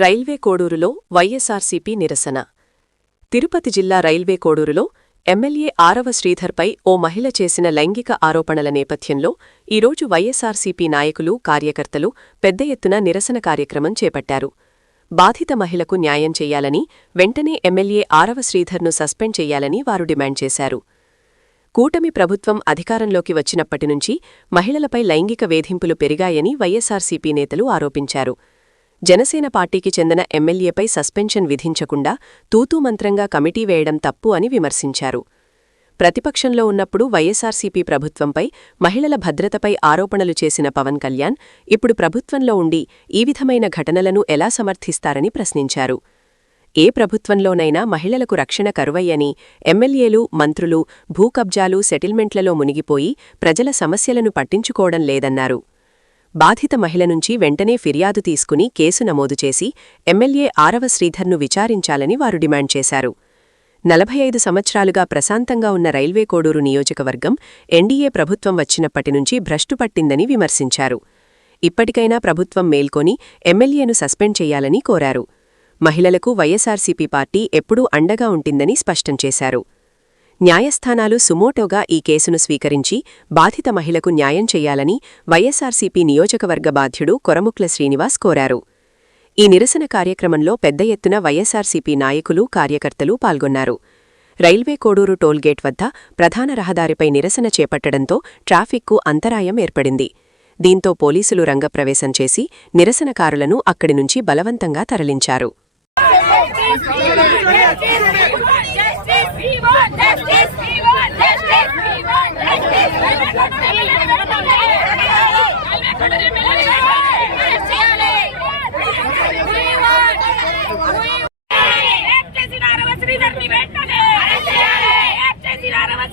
Railway కోడూరులో YSRCP నిరసన. తిరుపతి జిల్లా railway కోడూరులో MLA ఆరవ శ్రీధర్పై ఓ మహిళ చేసిన లైంగిక ఆరోపణల నేపథ్యంలో ఈరోజు వైఎస్ఆర్సీపీ నాయకులు కార్యకర్తలు పెద్ద ఎత్తున నిరసన కార్యక్రమం చేపట్టారు. బాధిత మహిళకు న్యాయం చేయాలని వెంటనే ఎమ్మెల్యే ఆరవ శ్రీధర్ను సస్పెండ్ చేయాలని వారు డిమాండ్ చేశారు. కూటమి ప్రభుత్వం అధికారంలోకి వచ్చినప్పటి నుంచి మహిళలపై లైంగిక వేధింపులు పెరిగాయని వైఎస్సార్సీపీ నేతలు ఆరోపించారు. జనసేన పార్టీకి చెందిన ఎమ్మెల్యేపై సస్పెన్షన్ విధించకుండా తూతూ మంత్రంగా కమిటీ వేయడం తప్పు అని విమర్శించారు. ప్రతిపక్షంలో ఉన్నప్పుడు వైఎస్సార్సీపీ ప్రభుత్వంపై మహిళల భద్రతపై ఆరోపణలు చేసిన పవన్ కళ్యాణ్ ఇప్పుడు ప్రభుత్వంలో ఉండి ఈ విధమైన ఘటనలను ఎలా సమర్థిస్తారని ప్రశ్నించారు. ఏ ప్రభుత్వంలోనైనా మహిళలకు రక్షణ కరువయ్యని ఎమ్మెల్యేలు మంత్రులు భూకబ్జాలు సెటిల్మెంట్లలో మునిగిపోయి ప్రజల సమస్యలను పట్టించుకోవడం లేదన్నారు. బాధిత మహిళ నుంచి వెంటనే ఫిర్యాదు తీసుకుని కేసు నమోదు చేసి ఎమ్మెల్యే ఆరవ శ్రీధర్ను విచారించాలని వారు డిమాండ్ చేశారు. నలభై ఐదు సంవత్సరాలుగా ప్రశాంతంగా ఉన్న రైల్వే కోడూరు నియోజకవర్గం ఎన్డీఏ ప్రభుత్వం వచ్చినప్పటి నుంచి భ్రష్టుపట్టిందని విమర్శించారు. ఇప్పటికైనా ప్రభుత్వం మేల్కొని ఎమ్మెల్యేను సస్పెండ్ చేయాలని కోరారు. మహిళలకు వైఎస్సార్సీపీ పార్టీ ఎప్పుడూ అండగా ఉంటుందని స్పష్టం చేశారు. న్యాయస్థానాలు సుమోటోగా ఈ కేసును స్వీకరించి బాధిత మహిళకు న్యాయం చెయ్యాలని వైఎస్సార్సీపీ నియోజకవర్గ బాధ్యుడు కొరముక్ల శ్రీనివాస్ కోరారు ఈ నిరసన కార్యక్రమంలో పెద్ద ఎత్తున వైఎస్సార్సీపీ నాయకులు కార్యకర్తలు పాల్గొన్నారు రైల్వే కోడూరు టోల్గేట్ వద్ద ప్రధాన రహదారిపై నిరసన చేపట్టడంతో ట్రాఫిక్కు అంతరాయం ఏర్పడింది దీంతో పోలీసులు రంగప్రవేశం చేసి నిరసనకారులను అక్కడి నుంచి బలవంతంగా తరలించారు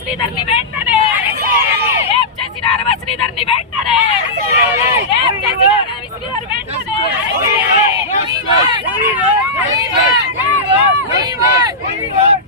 శ్రీధర్ని వెంటనే శ్రీధర్ని వెంటనే శ్రీధర్ వెంటనే Justice!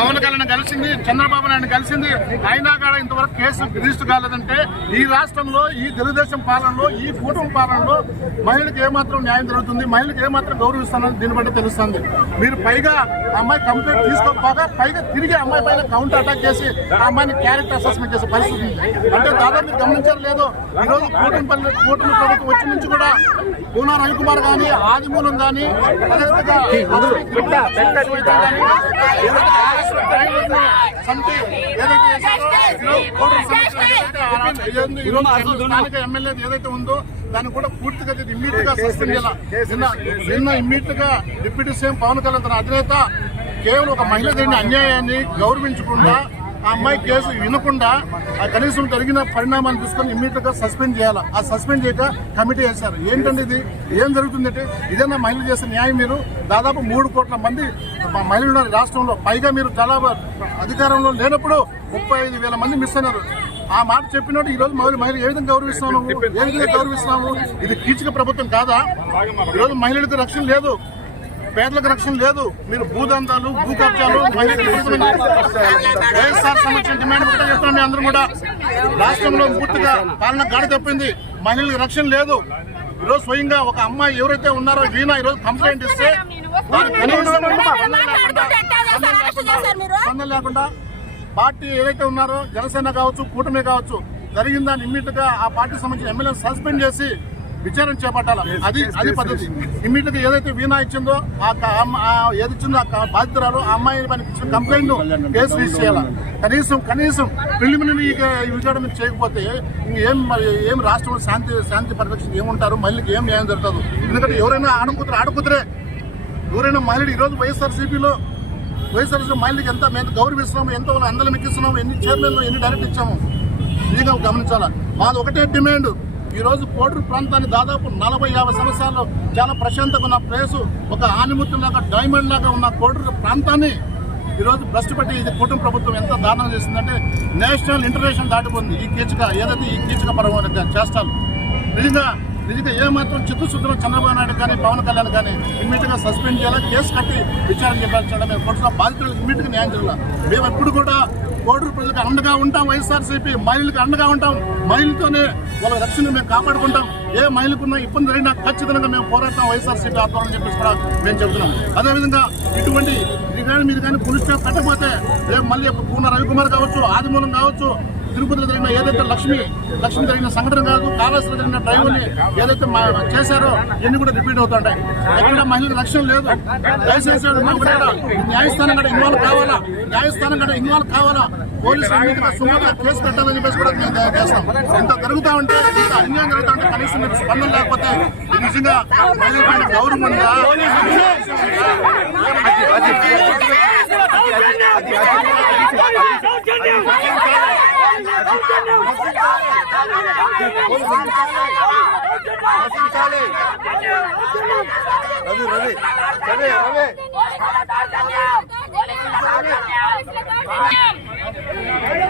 పవన్ కళ్యాణ్ కలిసింది చంద్రబాబు నాయుడు కలిసింది. అయినా కూడా ఇంతవరకు కేసు రిజిస్టర్ కాలేదంటే ఈ రాష్ట్రంలో ఈ తెలుగుదేశం పాలనలో ఈ కూటమి పాలనలో మహిళలకు ఏమాత్రం న్యాయం జరుగుతుంది మహిళలకు ఏమాత్రం గౌరవిస్తానని దీన్ని బట్టి తెలుస్తుంది. మీరు పైగా ఆ అమ్మాయి కంప్లైంట్ తీసుకోకపోగా పైగా తిరిగి అమ్మాయి పైన కౌంటర్ అటాక్ చేసి ఆ అమ్మాయిని క్యారెక్టర్ అసెస్మెంట్ చేసే పరిస్థితి ఉంది. అంటే దాదాపు మీరు గమనించారు లేదు. ఈ రోజు కూటమి కూటమి ప్రభుత్వం వచ్చి నుంచి కూడా పూనా రవికుమార్ కానీ ఆదిమూలం కానీ ఎమ్మెల్యే ఏదైతే ఉందో దాన్ని కూడా పూర్తిగా ఇమ్మీడియట్గా సస్పెండ్ చేయాలి? నిన్న నిన్న ఇమ్మీడియట్గా డిప్యూటీ సీఎం పవన్ కళ్యాణ్ తన అధినేత కేవలం ఒక మహిళ జరిగిన అన్యాయాన్ని గౌరవించకుండా ఆ అమ్మాయి కేసు వినకుండా ఆ కనీసం జరిగిన పరిణామాన్ని తీసుకొని ఇమ్మీడియట్గా సస్పెండ్ చేయాలి? ఆ సస్పెండ్ చేయక కమిటీ వేశారు. ఏంటండి ఇది? ఏం జరుగుతుందంటే ఇదేనా మహిళలు చేసే న్యాయం మీరు? దాదాపు మూడు కోట్ల మంది మహిళలు ఉన్నారు రాష్ట్రంలో. పైగా మీరు చాలా అధికారంలో లేనప్పుడు ముప్పై ఐదు వేల మంది మిస్ అన్నారు ఆ మాట చెప్పినట్టు ఈ రోజు మహిళ మహిళలు ఏ విధంగా గౌరవిస్తున్నాము? ఏ విధంగా గౌరవిస్తున్నాము? ఇది కీచక ప్రభుత్వం కాదా? ఈ రోజు మహిళలకు రక్షణ లేదు. పేదలకు రక్షణ లేదు. మీరు భూదందాలు భూ కబ్జాలు వైఎస్ఆర్ సంబంధించిన డిమాండ్ కూడా చెప్తున్నాం మీ కూడా. రాష్ట్రంలో పూర్తిగా పాలన గాడి తప్పింది. మహిళలకు రక్షణ లేదు. ఈరోజు స్వయంగా ఒక అమ్మాయి ఎవరైతే ఉన్నారో వీణ ఈరోజు కంప్లైంట్ ఇస్తే స్పందన లేకుండా పార్టీ ఏదైతే ఉన్నారో జనసేన కావచ్చు కూటమి కావచ్చు జరిగిన ఇమ్మీడియట్గా ఆ పార్టీ సంబంధించిన ఎమ్మెల్యే సస్పెండ్ చేసి విచారణ చేపట్టాలి? అది అది పద్ధతి. ఇమ్మీడియట్గా ఏదైతే వీణా ఇచ్చిందో ఆ ఏది ఇచ్చిందో ఆ బాధితురాలు ఆ అమ్మాయి మనకి ఇచ్చిన కంప్లైంట్ కేసు రిజిస్టర్ చేయాలి? కనీసం కనీసం ప్రిలిమినరీ విచారణ చేయకపోతే మరి ఏం రాష్ట్రంలో శాంతి శాంతి పరిరక్షణ ఏముంటారు? మళ్ళీ ఏం న్యాయం జరుగుతుంది? ఎందుకంటే ఎవరైనా ఆడకూతురు ఆడకూతురే. ఎవరైనా మహిళలు ఈరోజు వైఎస్ఆర్ సిపిలో వైఎస్ఆర్ మహిళలకు ఎంత మేము గౌరవిస్తున్నాము ఎంతో అందరం ఎక్కిస్తున్నాము ఎన్ని చైర్మన్లు ఎన్ని డైరెక్ట్ ఇచ్చాము? ఇదిగా గమనించాలా? మాది ఒకటే డిమాండ్. ఈరోజు రోజు కోటూరు ప్రాంతాన్ని దాదాపు నలభై యాభై సంవత్సరాలు చాలా ప్రశాంతంగా ఉన్న ప్లేసు. ఒక ఆనిముత్యం డైమండ్ లాగా ఉన్న కోటూరు ప్రాంతాన్ని ఈరోజు రోజు భ్రష్టు పెట్టి ఇది కుటుంబ ప్రభుత్వం ఎంత దారుణం చేసిందంటే నేషనల్ ఇంటర్నేషనల్ దాటిపోయింది. ఈ కీచక ఏదైతే ఈ కీచక పరమైన చేస్తాలు నిజంగా నిజంగా ఏమాత్రం చిత్తశుద్ధిలో చంద్రబాబు నాయుడు కానీ పవన్ కళ్యాణ్ కానీ ఇమ్మీడియట్గా సస్పెండ్ చేయాలి? కేసు కట్టి విచారణ చేయాలి మేము కొట్టున్న బాధితులకు ఇమ్మీడియట్గా న్యాయం చేయాలి మేము ఎప్పుడు కూడా కోటి ప్రజలకు అండగా ఉంటాం వైఎస్ఆర్సీపీ మహిళలకు అండగా ఉంటాం. మహిళలతోనే వాళ్ళ రక్షణ మేము కాపాడుకుంటాం. ఏ మహిళకున్న ఇబ్బంది జరిగినా ఖచ్చితంగా మేము పోరాడతాం వైఎస్ఆర్సీపీ ఆధ్వర్యం చెప్పేసి కూడా మేము చెబుతున్నాం. అదేవిధంగా ఇటువంటి ఇది కానీ మీరు కానీ పోలీస్ స్టేషన్ పెట్టకపోతే రేపు మళ్ళీ పూర్ణ రవికుమార్ కావచ్చు ఆదిమూలం కావచ్చు తిరుపతిలో జరిగిన ఏదైతే లక్ష్మి లక్ష్మి జరిగిన సంఘటన కాదు కాళేశ్వరం జరిగిన డ్రైవర్ని ఏదైతే మా- చేశారో ఇవన్నీ కూడా రిపీట్ అవుతుంటాయి. ఎక్కడ మహిళలకు రక్షణ లేదు. దయచేసి న్యాయస్థానం కూడా ఇన్వాల్వ్ కావాలా? న్యాయస్థానం కూడా ఇన్వాల్వ్ కావాలా? పోలీసులు సుమారుగా కేసు పెట్టాలని చెప్పేసి కూడా మేము చేస్తాం. ఇంత జరుగుతా ఉంటే ఇంత అన్యాయం జరుగుతా ఉంటే కనీసం మీకు స్పందన లేకపోతే నిజంగా మహిళల పైన గౌరవం ఉందా? રવિ રવિ રવિ હવે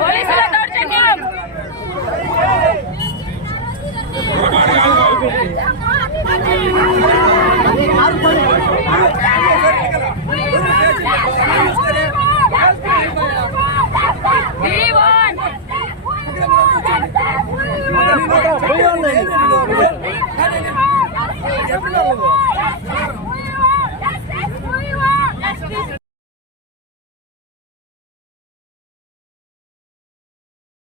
પોલીસ